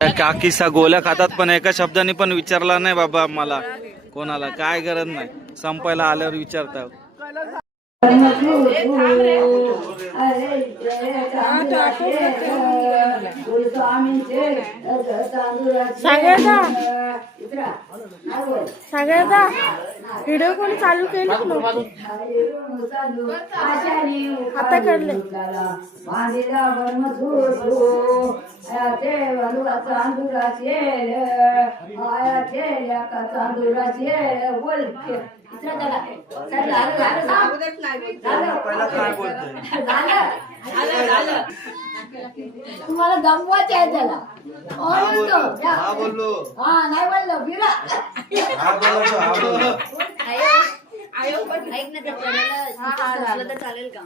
काकीसा गोल्या खातात पण एका शब्दाने पण विचारला नाही बाबा मला कोणाला काय गरज नाही संपायला आल्यावर विचारतात सगळ्याचा व्हिडिओ कोणी चालू केली आता करले तुम्हाला दमवायचं आहे त्याला बोललो हा नाही बोललो फिरा ऐक ना तर चालेल का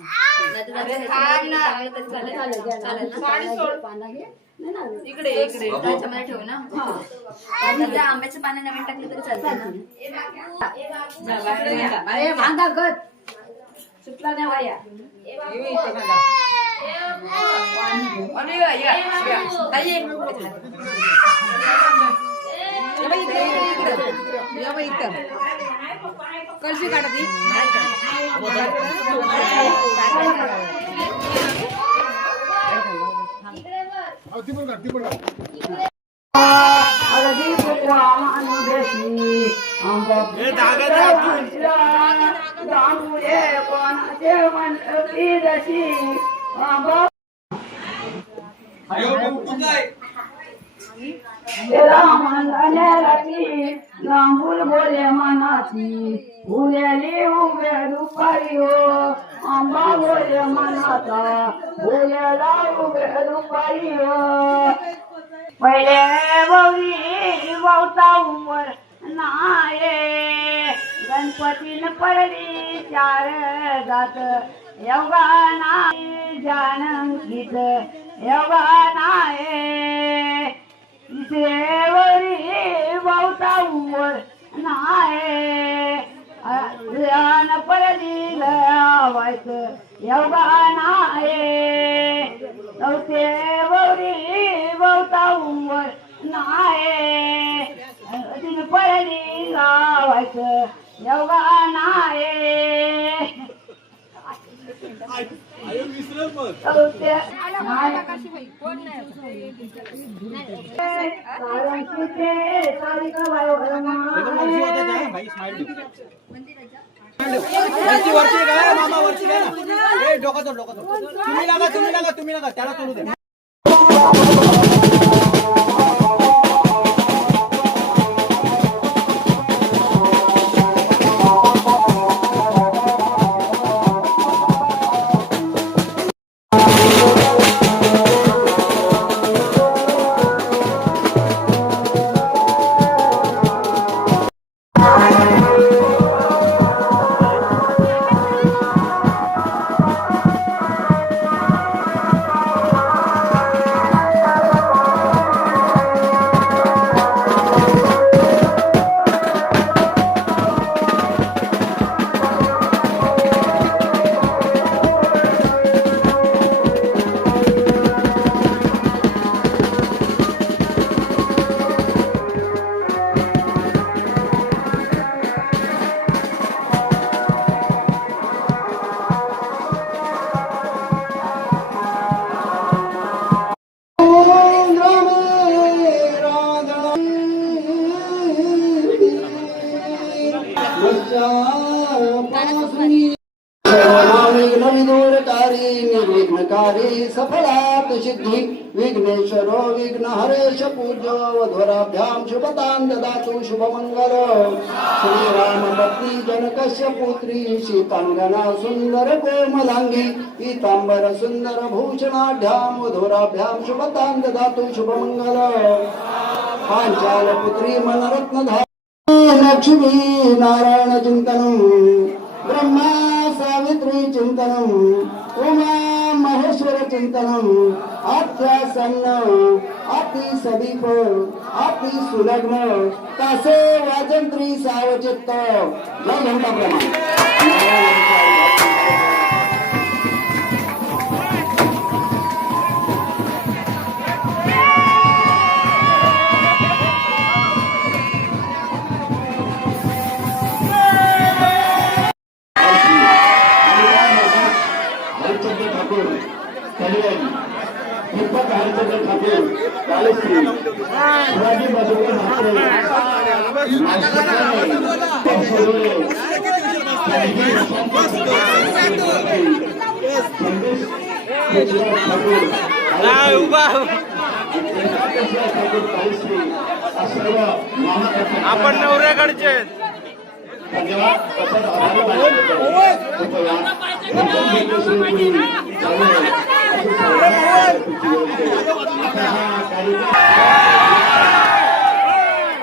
इकडे इकडे त्याच्यामध्ये ठेवू ना आंब्याचे पानं नवीन टाकले तरी चालतं भांगा गत सुटला नाही वाया कळशी काढ लांबूल बोले मनाची फुलेली उभे दुपारी हो आंबा बोले मनाचा फुलेला उभे दुपारी हो पहिले बौरी बौता उमर नाये गणपतीन पडली चार जात योगा नाही जानंकित योगा नाये देवरी बौता उमर नाये ध्यान पडली लावायचं योगा नाये नवते बौरी बौता उमर नाये दिन पडली लावायचं योगा नाये तुम्ही लागा त्याला करू दे सफलात सिद्धि विघ्नेश्वरो विघ्न हरेश पूज्यो वधुराभ्याम शुभतां ददातु शुभमंगल श्रीराम पत्नी जनकस्य पुत्री सीतांगना सुंदर कोमलांगी पीतांबर सुंदर भूषणाढ्याम वधुराभ्याम शुभतां ददातु शुभमंगल पांचाल पुत्री मनरत्नधारी लक्ष्मी नारायण चिंतनम ब्रह्मा सावित्री चिंतनम उमा महेश्वर चिंतनम अत्यासन्न अति सदीप अति सुलग्न तासे वाजंत्री सावचित्त जय घंटा ब्रह्मा काळेश्री शिवाजी बसवले म्हात्रे नाही उभा आपण नवऱ्याकडचे आहेत.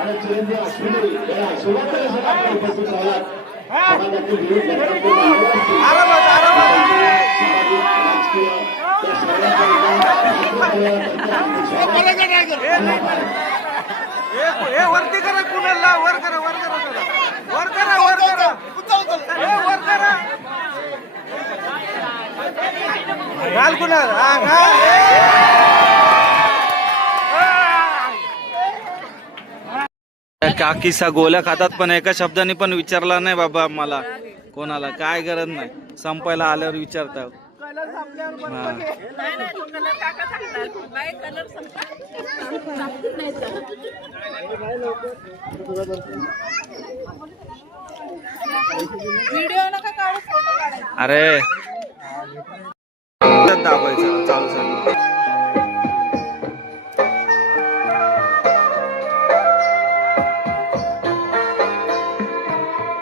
आणि चिरंजीव अश्विनी या सुरुवातीला सगळ्या उपस्थित राहिलात. समाजातील विविध घटकांचे आरामात आरामात राजकीय या हे वरती करा कुणाला वर करा वर करा वर करा वर करा हे वर करा घाल कुणाल हा घाल काकीसा गोल्या खातात पण एका शब्दाने पण विचारला नाही बाबा मला कोणाला काय गरज नाही संपायला आल्यावर विचारतात हा. अरे दाबायचं चालू झालं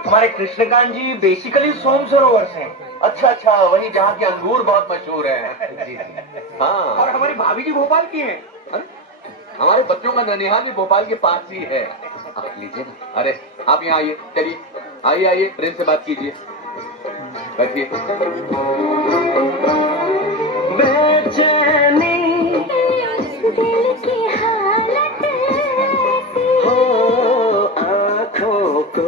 हमारे कृष्णकांत जी बेसिकली सोम सरोवर से हैं। अच्छा वही जहाँ के अंगूर बहुत मशहूर है जी हाँ और हमारी भाभी जी भोपाल की हैं। अरे, हमारे बच्चों का ननिहाल भी भोपाल के पास ही है आप लीजिए ना। अरे आप यहाँ आइए चलिए आइए आइए प्रेम से बात कीजिए बैठिए बेचैनी दिल की हालत हो आँखों को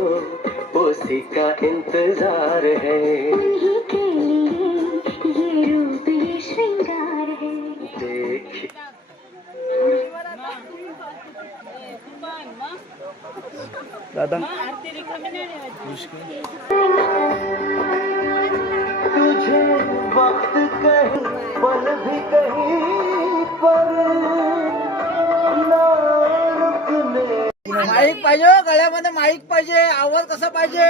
उसी का इंतजार है उन्हीं के लिए ये रूप ये श्रृंगार है देखिए दादा तुझे वक्त कहीं पल भी कहीं पर ना रुकने माईक पाहिजे हो, गळ्यामध्ये माईक पाहिजे. आवाज कसा पाहिजे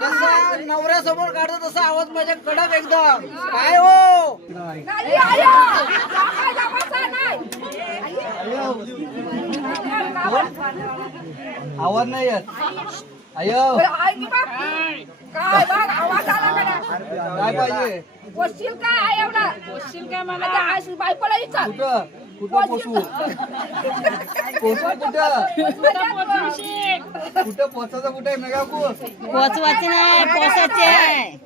कसा नवऱ्यासमोर काढतो तसा आवाज पाहिजे कडक एकदम. काय हो आवाज नाही येत अयो काय बघ आवाज आला का काय पाहिजे वशील काय एवढा वशील काय मला आज बायकोला विचार कुठं कुठं पोचू पोचू कुठं पोचायचं कुठे मेगा पोचवायचे नाही पोचायचे आहे.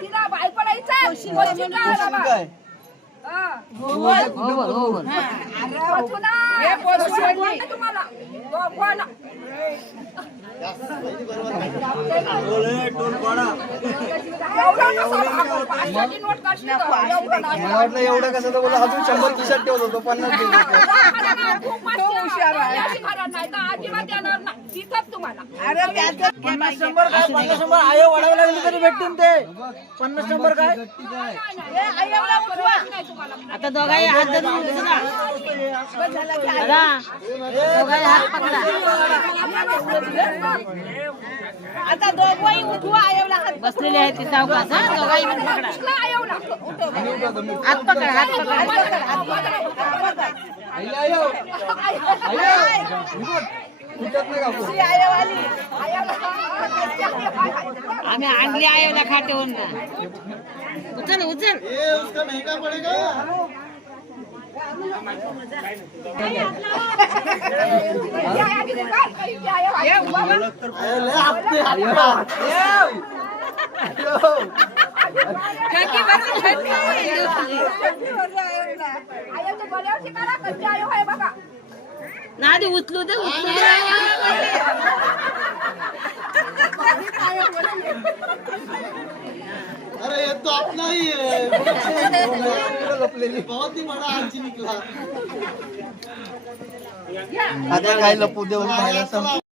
तिला बायकोला विचार वशील काय आला बा? काय हा. पोचू ना. तुम्हाला कोण? एवढं कसं आपण पाचशेची नोट काढली तर एवढं नाही. मला वाटलं एवढं कसं तर बोला अजून 100 खिशात ठेवत होतो 50 देत होतो. खूप मस्त अशी खरं नाही तर अजिबात येणार नाही तिथंच तुम्हाला 50-100 काय 50-100 आयो वाढावं लागली तरी भेटतील ते 50-100 काय आता दोघाही हात धरून उचला. दादा, दोघाही हात पकडा. आता दोघंही उठवा आयोला हात बसलेले आहेत ते सावकाश हा दोघाही पण पकडा. हात पकडा हात पकडा. आयो उठत नाही काकू आम्ही आणली आयोला खाटेवरून उचल उचल. नादी उचलू दे उचलू दे. अरे ये तो अपना ही है बहुत ही बड़ा आंची निकला आता काय लपू देऊन पाहिला